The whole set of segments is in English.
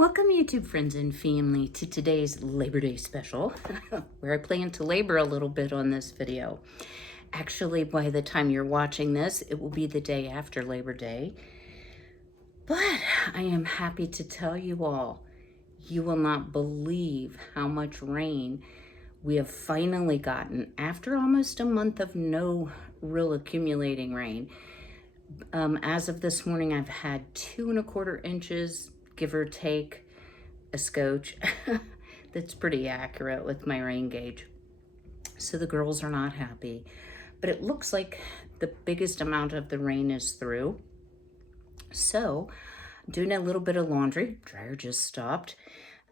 Welcome YouTube friends and family to today's Labor Day special, where I plan to labor a little bit on this video. Actually, by the time you're watching this, it will be the day after Labor Day. But I am happy to tell you all, you will not believe how much rain we have finally gotten after almost a month of no real accumulating rain. As of this morning, I've had 2¼ inches, give or take a scotch. That's pretty accurate with my rain gauge. So the girls are not happy, but it looks like the biggest amount of the rain is through. So I'm doing a little bit of laundry. Dryer just stopped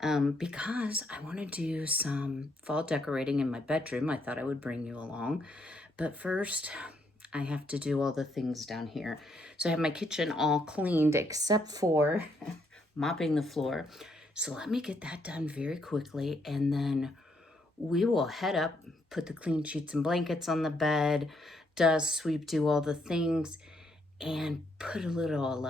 because I want to do some fall decorating in my bedroom. I thought I would bring you along, but first I have to do all the things down here. So I have my kitchen all cleaned except for mopping the floor. So let me get that done very quickly, and then we will head up, put the clean sheets and blankets on the bed, dust, sweep, do all the things, and put a little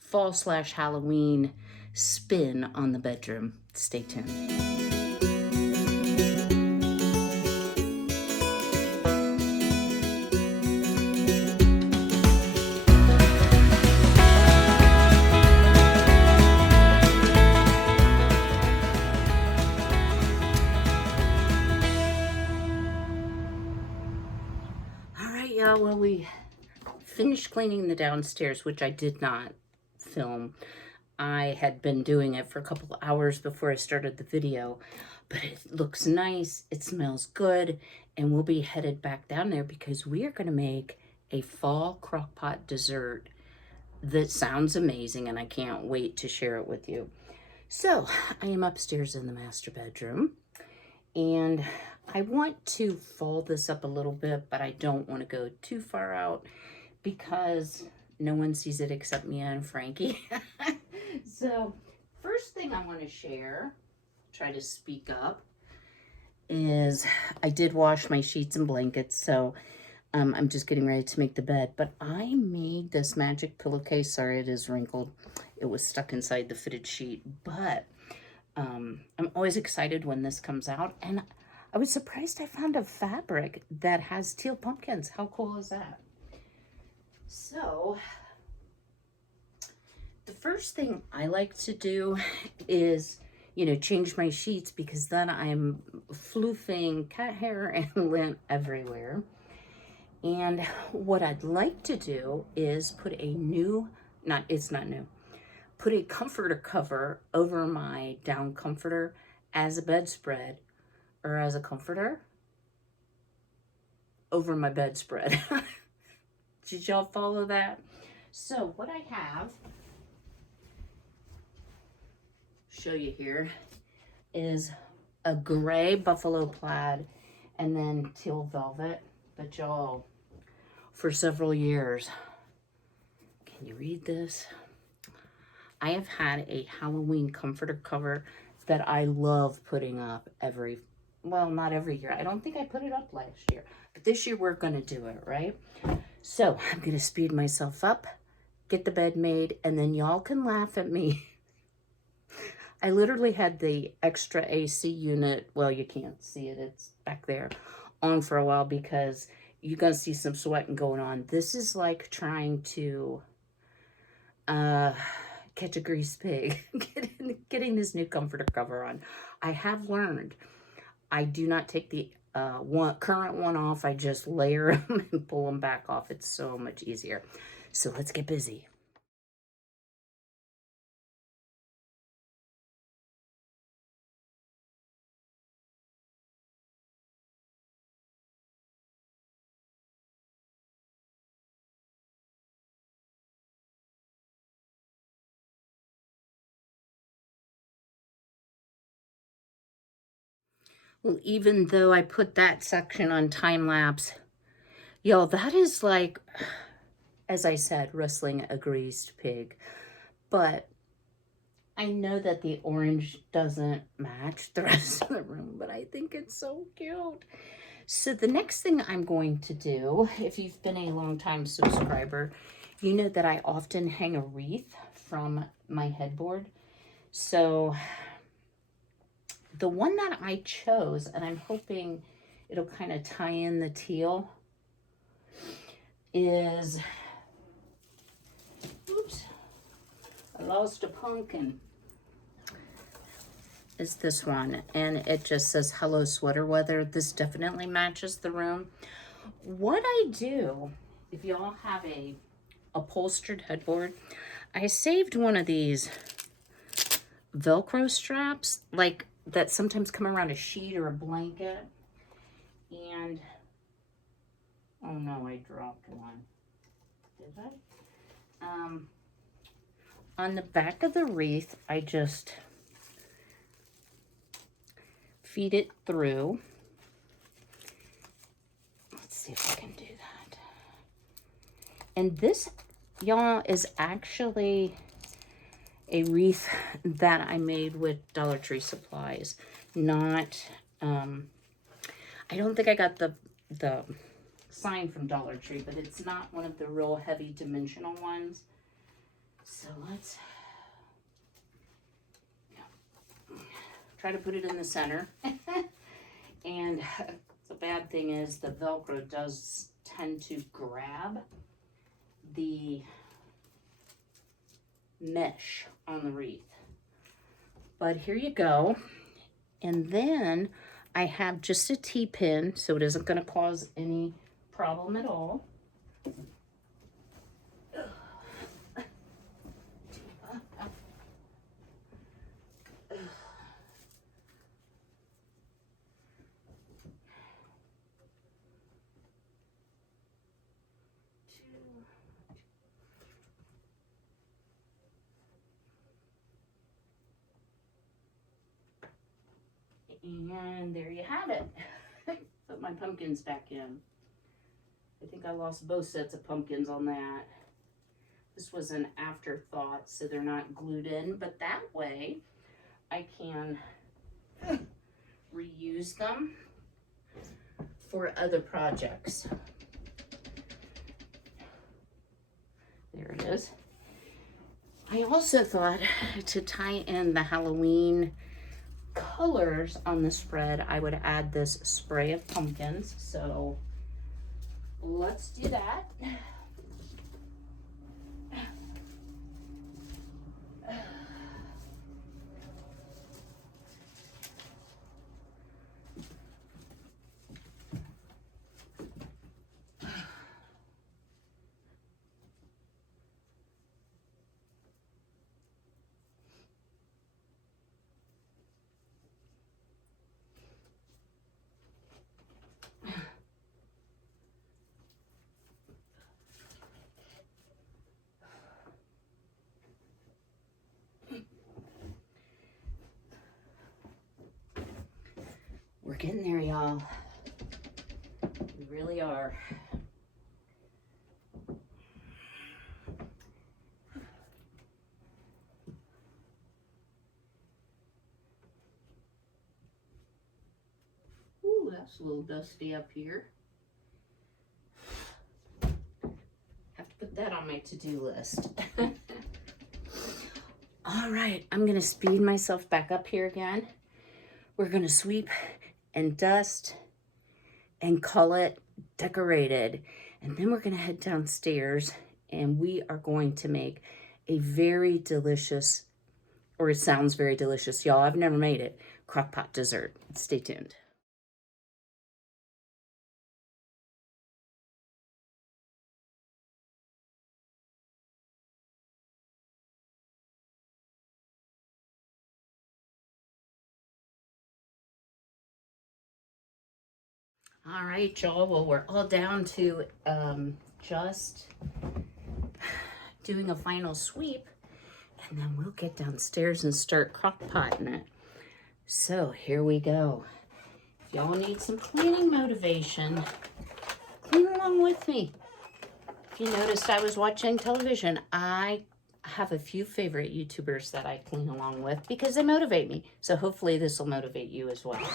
fall/Halloween spin on the bedroom. Stay tuned. Well, we finished cleaning the downstairs, which I did not film. I had been doing it for a couple of hours before I started the video, but it looks nice, it smells good, and we'll be headed back down there because we are going to make a fall crockpot dessert that sounds amazing, and I can't wait to share it with you. So I am upstairs in the master bedroom, and I want to fold this up a little bit, but I don't want to go too far out because no one sees it except me and Frankie. So first thing I want to share, try to speak up, is I did wash my sheets and blankets, so I'm just getting ready to make the bed. But I made this magic pillowcase. Sorry, it is wrinkled. It was stuck inside the fitted sheet, but I'm always excited when this comes out, and I was surprised I found a fabric that has teal pumpkins. How cool is that? So the first thing I like to do is, change my sheets, because then I'm floofing cat hair and lint everywhere. And what I'd like to do is put a put a comforter cover over my down comforter as a bedspread, or as a comforter over my bedspread. Did y'all follow that? So what I have, show you here, is a gray buffalo plaid and then teal velvet. But y'all, for several years, can you read this? I have had a Halloween comforter cover that I love putting up not every year. I don't think I put it up last year, but this year we're going to do it, right? So I'm going to speed myself up, get the bed made, and then y'all can laugh at me. I literally had the extra AC unit, well, you can't see it, it's back there, on for a while because you're going to see some sweating going on. This is like trying to catch a greased pig, getting this new comforter cover on. I have learned I do not take the current one off. I just layer them and pull them back off. It's so much easier. So let's get busy. Well, even though I put that section on time lapse, y'all, that is like, as I said, wrestling a greased pig. But I know that the orange doesn't match the rest of the room, but I think it's so cute. So the next thing I'm going to do, if you've been a long time subscriber, you know that I often hang a wreath from my headboard. So the one that I chose, and I'm hoping it'll kind of tie in the teal, is, oops, I lost a pumpkin, is this one. And it just says, hello sweater weather. This definitely matches the room. What I do, if y'all have a upholstered headboard, I saved one of these Velcro straps, like that sometimes come around a sheet or a blanket. And, oh no, I dropped one. Did I? On the back of the wreath, I just feed it through. Let's see if I can do that. And this, y'all, is actually a wreath that I made with Dollar Tree supplies. Not, I don't think I got the sign from Dollar Tree, but it's not one of the real heavy dimensional ones. So let's try to put it in the center. And the bad thing is the Velcro does tend to grab the mesh on the wreath. But here you go. And then I have just a T-pin, so it isn't going to cause any problem at all. And there you have it. Put my pumpkins back in. I think I lost both sets of pumpkins on that. This was an afterthought, so they're not glued in, but that way I can reuse them for other projects. There it is. I also thought to tie in the Halloween colors on the spread, I would add this spray of pumpkins. So let's do that. We're getting there, y'all. We really are. Ooh, that's a little dusty up here. Have to put that on my to-do list. All right, I'm gonna speed myself back up here again. We're gonna sweep and dust and call it decorated. And then we're gonna head downstairs and we are going to make a very delicious, or it sounds very delicious, y'all. I've never made it, crockpot dessert. Stay tuned. All right, y'all. Well, we're all down to just doing a final sweep, and then we'll get downstairs and start crock-potting it. So here we go. If y'all need some cleaning motivation, clean along with me. If you noticed I was watching television, I have a few favorite YouTubers that I clean along with because they motivate me. So hopefully this will motivate you as well.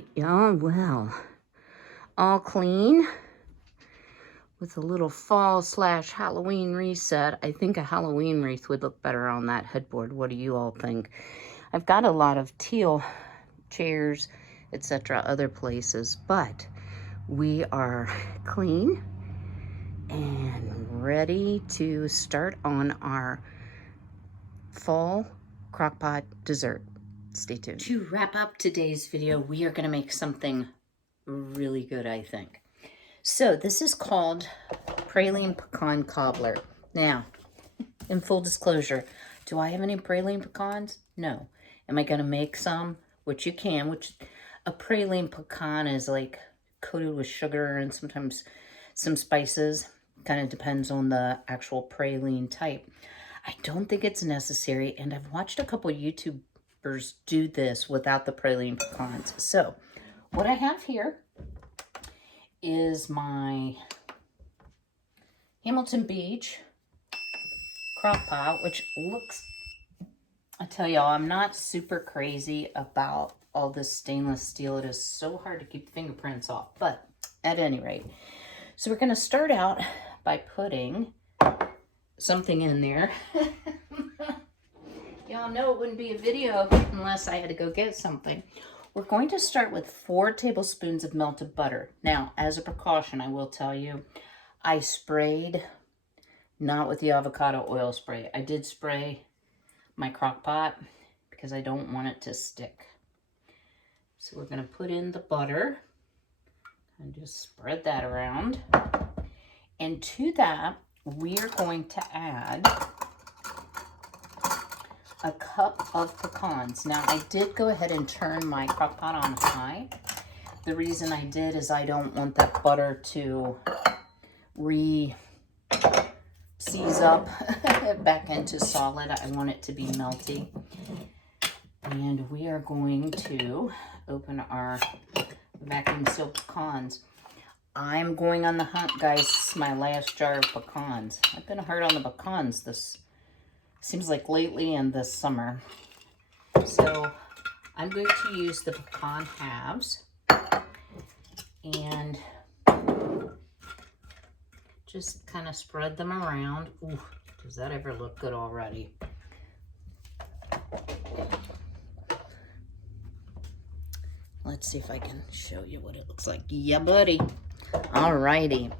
right, y'all. Well, all clean with a little fall / Halloween reset. I think a Halloween wreath would look better on that headboard. What do you all think? I've got a lot of teal chairs, etc., other places, but we are clean and ready to start on our fall crockpot dessert. Stay tuned. To wrap up today's video, we are going to make something really good, I think. So this is called Praline Pecan Cobbler. Now, in full disclosure, do I have any praline pecans? No. Am I going to make some? Which you can, which a praline pecan is like coated with sugar and sometimes some spices. Kind of depends on the actual praline type. I don't think it's necessary, and I've watched a couple YouTubers do this without the praline pecans. So what I have here is my Hamilton Beach Crockpot, which looks, I tell y'all, I'm not super crazy about all this stainless steel. It is so hard to keep the fingerprints off, but at any rate. So we're going to start out by putting something in there. Y'all know it wouldn't be a video unless I had to go get something. We're going to start with 4 tablespoons of melted butter. Now, as a precaution, I will tell you, I sprayed, not with the avocado oil spray. I did spray my crock pot because I don't want it to stick. So we're going to put in the butter and just spread that around. And to that, we are going to add a cup of pecans. Now, I did go ahead and turn my crock pot on high. The reason I did is I don't want that butter to seize up back into solid. I want it to be melty. And we are going to open our vacuum sealed pecans. I'm going on the hunt, guys. This is my last jar of pecans. I've been hard on the pecans this seems like lately and this summer. So I'm going to use the pecan halves and just kind of spread them around. Ooh, does that ever look good already? Let's see if I can show you what it looks like. Yeah, buddy. Alrighty.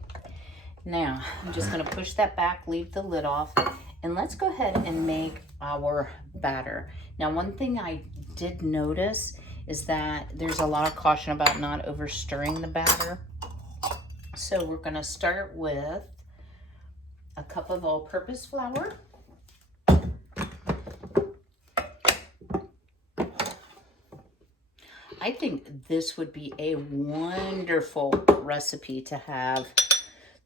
Now, I'm just going to push that back, leave the lid off, and let's go ahead and make our batter. Now, one thing I did notice is that there's a lot of caution about not over stirring the batter. So we're going to start with a cup of all-purpose flour. I think this would be a wonderful recipe to have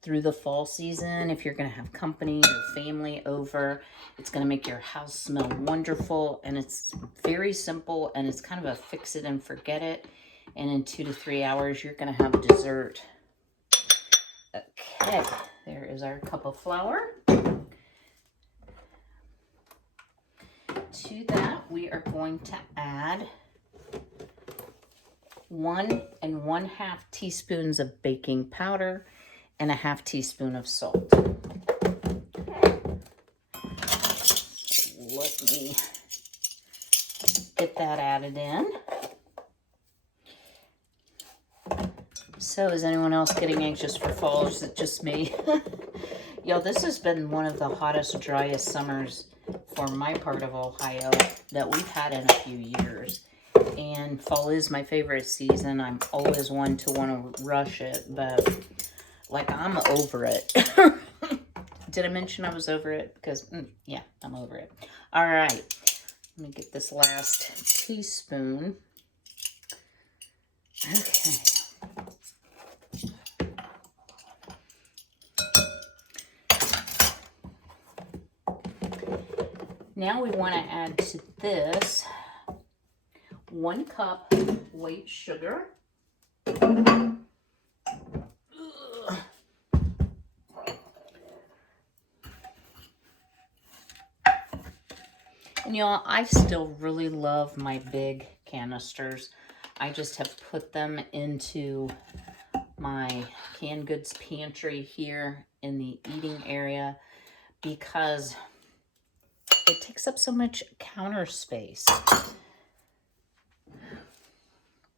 through the fall season. If you're going to have company or family over, it's going to make your house smell wonderful, and it's very simple, and it's kind of a fix it and forget it. And in 2 to 3 hours, you're going to have dessert. Okay, there is our cup of flour. To that, we are going to add 1 1/2 teaspoons of baking powder and 1/2 teaspoon of salt. Let me get that added in. So is anyone else getting anxious for fall, or is it just me? Yo, this has been one of the hottest, driest summers for my part of Ohio that we've had in a few years. And fall is my favorite season. I'm always one to want to rush it, but like, I'm over it. Did I mention I was over it? Because, yeah, I'm over it. All right. Let me get this last teaspoon. Okay. Now we want to add to this 1 cup white sugar. And y'all, I still really love my big canisters. I just have put them into my canned goods pantry here in the eating area because it takes up so much counter space.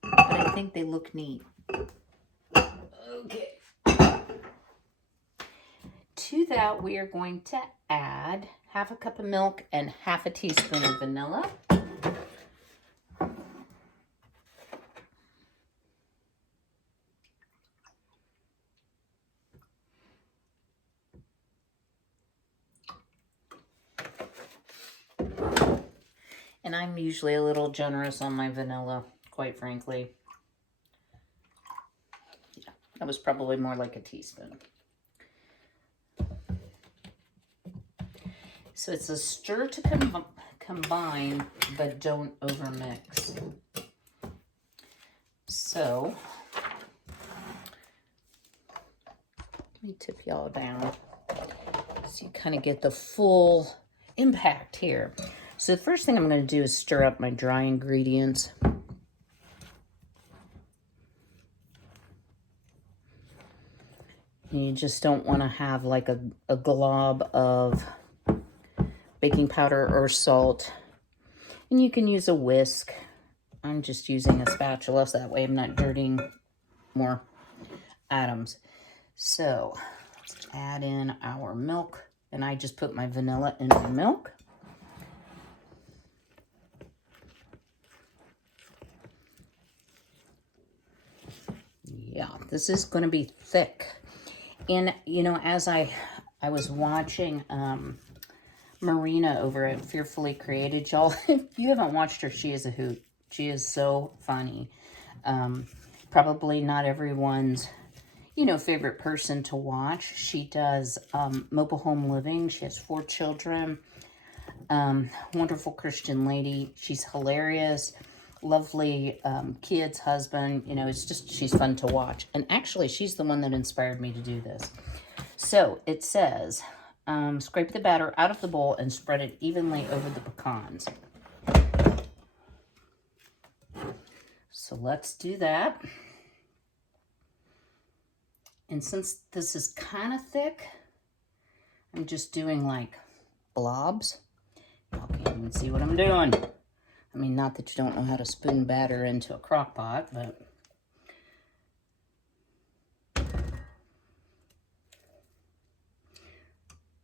But I think they look neat. Okay. To that, we are going to add half a cup of milk and half a teaspoon of vanilla. And I'm usually a little generous on my vanilla, quite frankly. Yeah, that was probably more like a teaspoon. So it's a stir to combine, but don't overmix. So, let me tip y'all down so you kind of get the full impact here. So the first thing I'm going to do is stir up my dry ingredients. And you just don't want to have like a glob of baking powder or salt. And you can use a whisk. I'm just using a spatula so that way I'm not dirtying more atoms. So let's add in our milk. And I just put my vanilla in my milk. Yeah, this is going to be thick. And, you know, as I was watching Marina over at Fearfully Created, y'all, if you haven't watched her, she is a hoot. She is so funny. Probably not everyone's, you know, favorite person to watch. She does mobile home living. She has 4 children. Wonderful Christian lady. She's hilarious. Lovely kids, husband. You know, it's just, she's fun to watch. And actually, she's the one that inspired me to do this. So it says, scrape the batter out of the bowl and spread it evenly over the pecans. So let's do that. And since this is kind of thick, I'm just doing like blobs. Y'all can't even see what I'm doing. I mean, not that you don't know how to spoon batter into a crock pot, but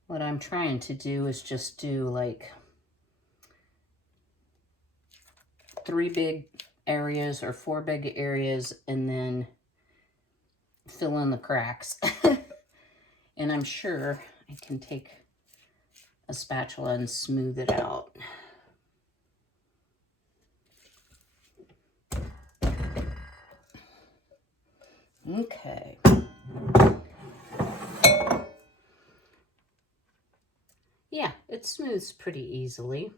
what I'm trying to do is just do like 3 big areas or 4 big areas and then fill in the cracks. And I'm sure I can take a spatula and smooth it out. Okay. Yeah, it smooths pretty easily.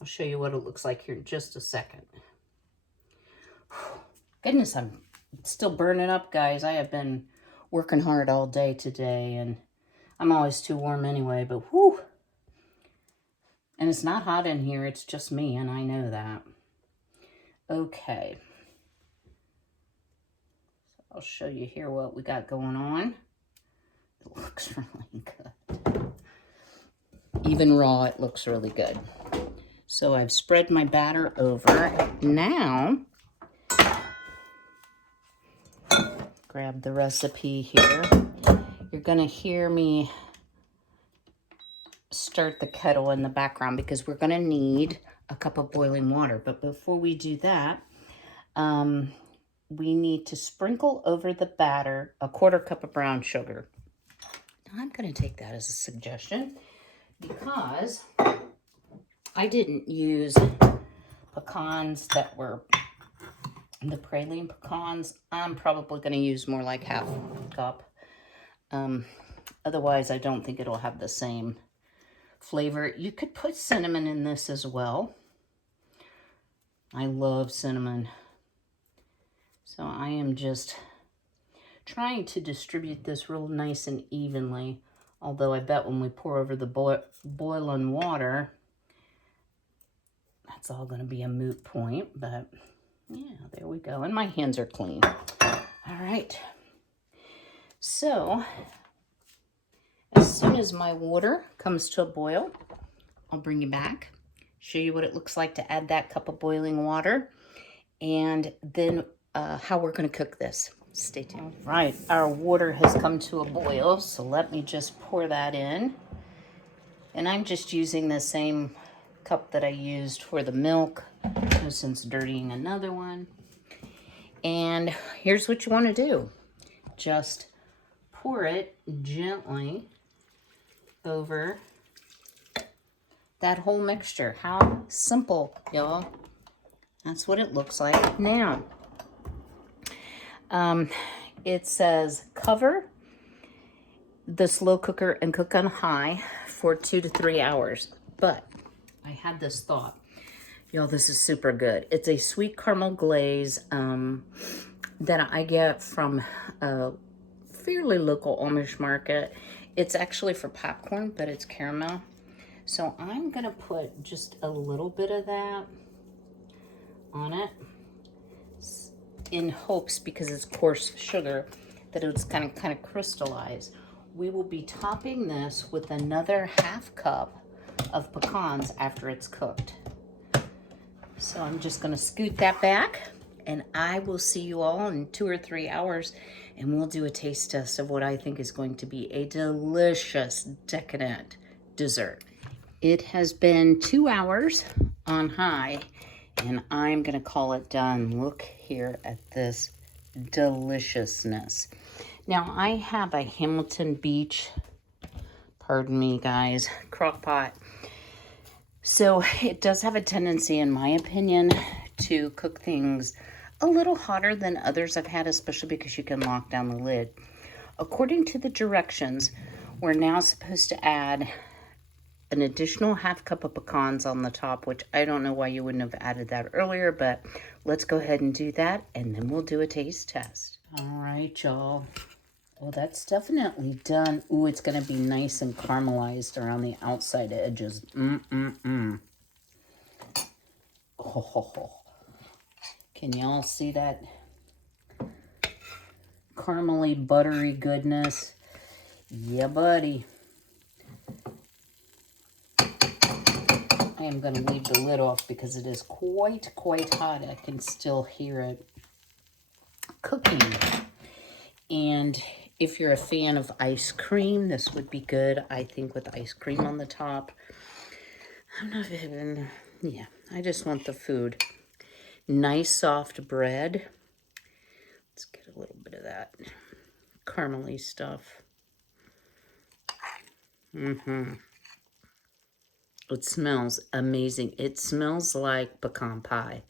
I'll show you what it looks like here in just a second. Goodness, I'm still burning up, guys. I have been working hard all day today, and I'm always too warm anyway, but whew. And it's not hot in here, it's just me, and I know that. Okay. So I'll show you here what we got going on. It looks really good. Even raw, it looks really good. So I've spread my batter over. Now, grab the recipe here. You're gonna hear me start the kettle in the background because we're gonna need a cup of boiling water. But before we do that, we need to sprinkle over the batter a 1/4 cup of brown sugar. Now I'm gonna take that as a suggestion because I didn't use pecans that were the praline pecans. I'm probably going to use more like 1/2 cup. Otherwise, I don't think it'll have the same flavor. You could put cinnamon in this as well. I love cinnamon. So I am just trying to distribute this real nice and evenly. Although I bet when we pour over the boiling water, that's all going to be a moot point, but yeah, there we go. And my hands are clean. All right. So as soon as my water comes to a boil, I'll bring you back, show you what it looks like to add that cup of boiling water, and then how we're going to cook this. Stay tuned. Right, our water has come to a boil, so let me just pour that in. And I'm just using the same cup that I used for the milk, no sense dirtying another one. And here's what you want to do. Just pour it gently over that whole mixture. How simple, y'all. That's what it looks like. Now, it says cover the slow cooker and cook on high for 2 to 3 hours. But I had this thought. Y'all, this is super good. It's a sweet caramel glaze that I get from a fairly local Amish market. It's actually for popcorn, but it's caramel. So I'm gonna put just a little bit of that on it in hopes, because it's coarse sugar, that it's kind of crystallize. We will be topping this with another ½ cup of pecans after it's cooked. So I'm just gonna scoot that back, and I will see you all in 2 or 3 hours, and we'll do a taste test of what I think is going to be a delicious, decadent dessert. It has been 2 hours on high, and I'm gonna call it done. Look here at this deliciousness. Now I have a Hamilton Beach, pardon me guys, crock pot. So it does have a tendency, in my opinion, to cook things a little hotter than others I've had, especially because you can lock down the lid. According to the directions, we're now supposed to add an additional ½ cup of pecans on the top, which I don't know why you wouldn't have added that earlier, but let's go ahead and do that, and then we'll do a taste test. All right, y'all. Oh, that's definitely done. Ooh, it's gonna be nice and caramelized around the outside edges. Oh, can y'all see that caramely, buttery goodness? Yeah, buddy. I am going to leave the lid off because it is quite hot. I can still hear it cooking. And if you're a fan of ice cream, this would be good, I think, with ice cream on the top. I'm not even, yeah, I just want the food. Nice soft bread. Let's get a little bit of that caramely stuff. It smells amazing. It smells like pecan pie.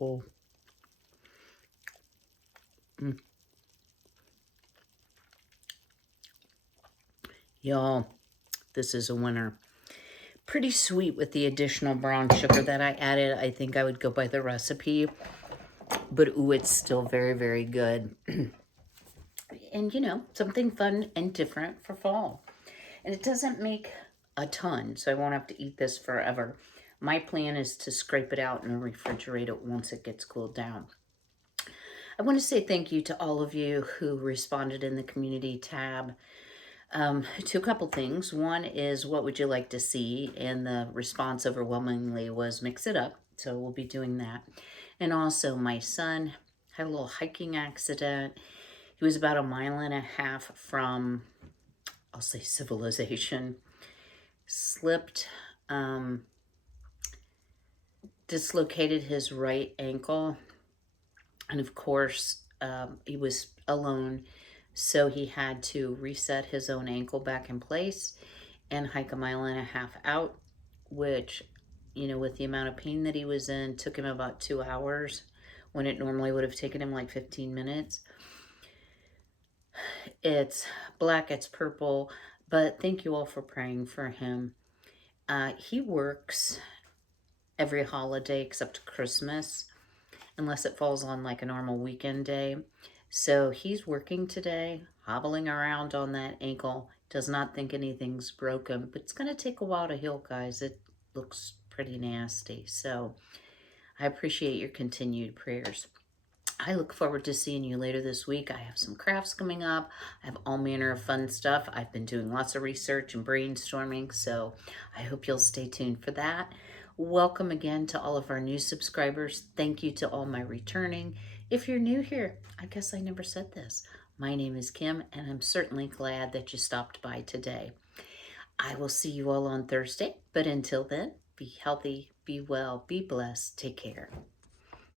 Oh. Y'all, this is a winner. Pretty sweet with the additional brown sugar that I added. I think I would go by the recipe. But ooh, it's still very good. And you know, something fun and different for fall. And it doesn't make a ton, so I won't have to eat this forever. My plan is to scrape it out and refrigerate it once it gets cooled down. I want to say thank you to all of you who responded in the community tab to a couple things. One is, what would you like to see? And the response overwhelmingly was mix it up. So we'll be doing that. And also, my son had a little hiking accident. He was about 1.5 miles from, I'll say, civilization. Slipped, dislocated his right ankle. And of course, he was alone. So he had to reset his own ankle back in place and hike 1.5 miles out, which, you know, with the amount of pain that he was in, took him about 2 hours when it normally would have taken him like 15 minutes. It's black, it's purple, but thank you all for praying for him. He works every holiday except Christmas, unless it falls on like a normal weekend day. So he's working today, hobbling around on that ankle. Does not think anything's broken, but it's going to take a while to heal, guys. It looks pretty nasty. So I appreciate your continued prayers. I look forward to seeing you later this week. I have some crafts coming up. I have all manner of fun stuff. I've been doing lots of research and brainstorming, so I hope you'll stay tuned for that. Welcome again to all of our new subscribers. Thank you to all my returning. If you're new here, I guess I never said this. My name is Kim, and I'm certainly glad that you stopped by today. I will see you all on Thursday, but until then, be healthy, be well, be blessed, take care.